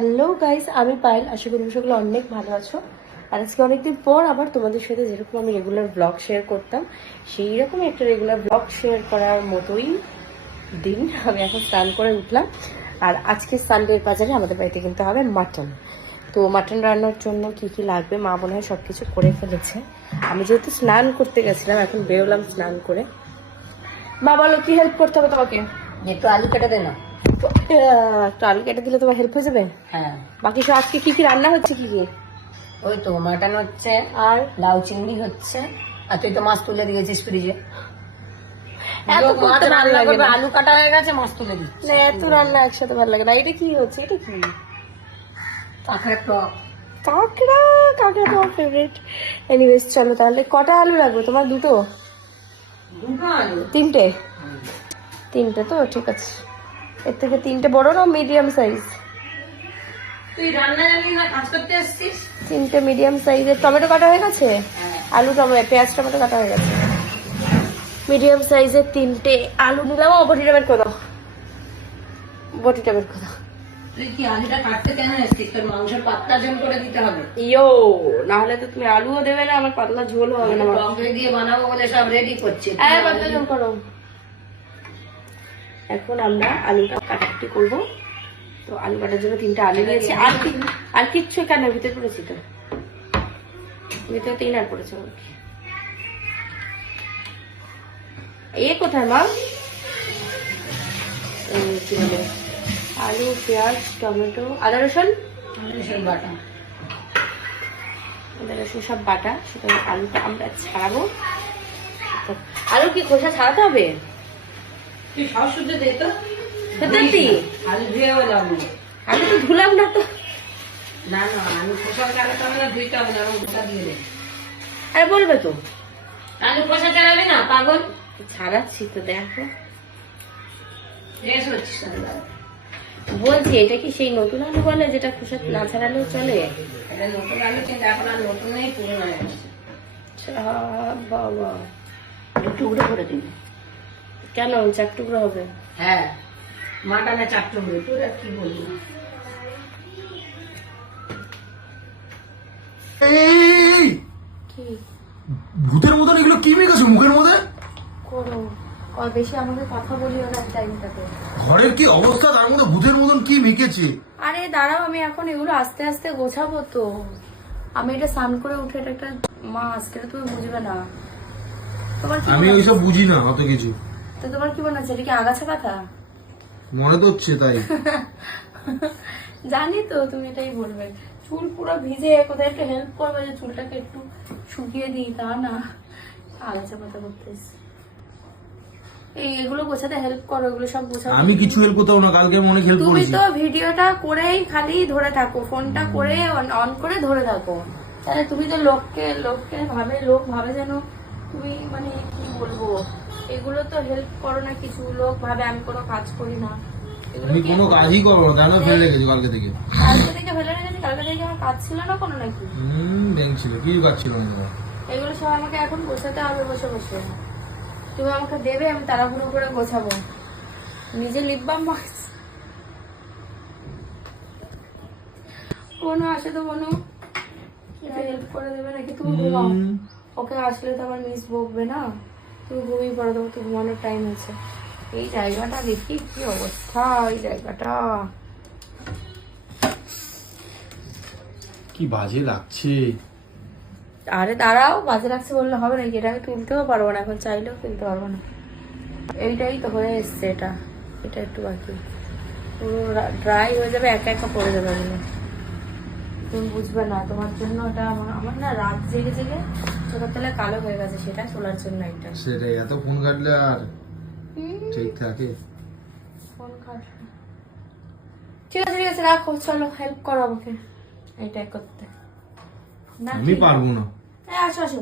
Hello guys, আমি পায়েল। আশা করি সকলে অনেক ভালো আছো। আর আজকে অনেকদিন পর আবার তোমাদের সাথে যেরকম আমি রেগুলার ব্লগ শেয়ার করতাম সেই রকম একটা রেগুলার ব্লগ শেয়ার করার মতোই দিন আমি এখন স্নান করে উঠলাম। আর আজকে সানডের বাজারে আমাদের বাড়িতে কিনতে হবে মাটন তো মাটন রান্নার জন্য কি কি লাগবে মা মনে হয় সব কিছু করে ফেলেছে। আমি যেহেতু স্নান করতে গেছিলাম, এখন বেরোলাম স্নান করে। মা, বলো কি হেল্প করতে হবে তোমাকে? একটু আলু কেটে দে না। একটু আলু কেটে দিলে তোমার হেল্প হয়ে যাবে? হ্যাঁ। বাকি সব আজকে কি কি রান্না হচ্ছে কি কি? ওই তো মাটন হচ্ছে আর? লাউ চিংড়ি হচ্ছে আর তুই তো মাছ তুলে দিয়েছিস ফ্রিজে মাছ। আলু কাটা হয়ে গেছে তুলে দিচ্ছি। এত রান্না একসাথে ভালো লাগে না। এটা কি হচ্ছে? এটা কি? কাঁকড়ের টক। কাঁকড়া? কাঁকড়া তোমার ফেভারিট এনিওয়েজ চলো তাহলে কটা আলু লাগবে? তোমার দুটো? তিনটে? তিনটে তো ঠিক আছে। এর থেকে তিনটে বড় না মিডিয়াম সাইজ তুই রান্না জানি না কাজ করতে এসছিস? তিনটে মিডিয়াম সাইজের টমেটো কাটা হয়ে গেছে? হ্যাঁ। আলু টমেটো পেঁয়াজ টমেটো কাটা হয়ে গেছে। মিডিয়াম সাইজের তিনটে আলু নিলাম ও বটিটা বের করে দাও। বটিটা বের করে দাও। তুই কি আলুটা কাটতে কেন এসছিস? তোর মাংসের পাতলা ঝোল করে দিতে হবে। ইয়ো না হলে তো তুমি আলুও দেবে না আমার পাতলা ঝোল হবে না। টক দই দিয়ে বানাবো বলে সব রেডি করছি। হ্যাঁ পাতলা ঝোল করো। এখন আমরা আলুটা কাটাকুটি করব। তো আলু কাটার জন্য তিনটা আলু নিয়েছি। আর কি আর কিচ্ছু কেন ভিতরে পড়েছি তো। ভিতরে তিন আর পড়েছে এ কোথায় মা? এই কি বলে? আলু পেঁয়াজ টমেটো আদা রসুন? রসুন বাটা। আদা রসুন সব বাটা। সেটা আলুটা আমরা ছাড়াবো। আলু কি খোসা ছাড়াতে হবে? তুই দে তো সত্যি আলু ধুয়ে বললাম আমি তো ধুলাম না তো। না না আলু খোসা চালাতে হবে না ধুইতে না আমি গোটা দিয়ে দেবো আরে বলবে তো। আলু খোসা চালাবি না পাগল? ছাড়াচ্ছি তো দেখো। রেস হচ্ছিস তাহলে বলছি এটা কি সেই নতুন আলু বলে যেটা খোসা না ছাড়ালেও চলে? নতুন আলু কিন্তু এখন আর নতুন নেই পুরনো আচ্ছা, বাবা। একটু টুকরো করে দিন। কেন? চার টুকরো হবে। হ্যাঁ মাটনে চার টুকরো। তোর আর কি বলব? ভূতের মতন এগুলো কি মেখেছো মুখের মধ্যে? করো। আর বেশি আমাকে কথা বলিও না টাইমটাতে। ঘরের কি অবস্থা? তার মধ্যে ভূতের মতন কি মেখেছে? আরে দাঁড়াও আমি এখন এগুলো আস্তে আস্তে গোছাবো তো। আমি এটা স্নান করে উঠে এটা একটা মাছ এটা তুমি বুঝবে না। আমি ওইসব বুঝি না অত কিছু। তো তোমার কি মনে হচ্ছে? এটা কি আগাছা কথা? মনে তো হচ্ছে তাই। জানি তো তুমি এটাই বলবে। চুল পুরো ভিজে কোথায় একটু হেল্প করবে যে চুলটাকে একটু শুকিয়ে দিই? তা না। আগাছা পাতা করতে এসছি। এই এগুলো গোছাতে হেল্প করো এগুলো সব গোছাতে আমি কিছু হেল্প করতাম না কালকে অনেক হেল্প তুমি তো ভিডিওটা করেই খালি ধরে থাকো ফোনটা করে অন করে ধরে থাকো। তাহলে তুমি তো লোককে লোককে ভাবে লোক ভাবে যেন তুমি মানে কি বলব? এগুলো তো হেল্প করো না কিছু লোক ভাবে আমি কোনো কাজ করি না। আমি কোনো কাজই করব না জানো ফেলে রেখেছি কালকে থেকে? কালকে থেকে ফেলে রেখেছি কালকে থেকে আমার কাজ ছিল না কোনো নাকি? হম ব্যাংক ছিল কিছু কাজ ছিল না এগুলো সব আমাকে এখন গোছাতে হবে বসে বসে। তুমি আমাকে দেবে আমি তাড়াহুড়ো করে গোছাবো। নিজে মাছ কোনো আসে তো কোনো হেল্প করে দেবে নাকি তুমি ঘুমাও ওকে আসলে তো আমার মিস বকবে না। তুমি ঘুমিয়ে পড়ে দেবো তো ঘুমানোর টাইম আছে এই জায়গাটা দেখি কি অবস্থা এই জায়গাটা। কি বাজে লাগছে। আরে দাঁড়াও বাজে রাখছে বললে হবে নাকি এটা আমি তুলতেও পারব না এখন চাইলেও তুলতে পারব না। এইটাই তো হয়ে এসছে এটা এটা একটু বাকি। পুরো ড্রাই হয়ে যাবে একা একা পড়ে যাবে এগুলো। তুমি বুঝবে না। তোমার জন্য এটা আমার না রাত জেগে জেগে চোখের তলায় কালো হয়ে গেছে সেটা তোলার জন্য এটা। সেটাই এত ফোন কাটলে আর ঠিক থাকে। ফোন কাটলে ঠিক আছে ঠিক আছে রাখো চলো হেল্প করো আমাকে। এটা করতে। আমি পারব না। হ্যাঁ আসো আসো।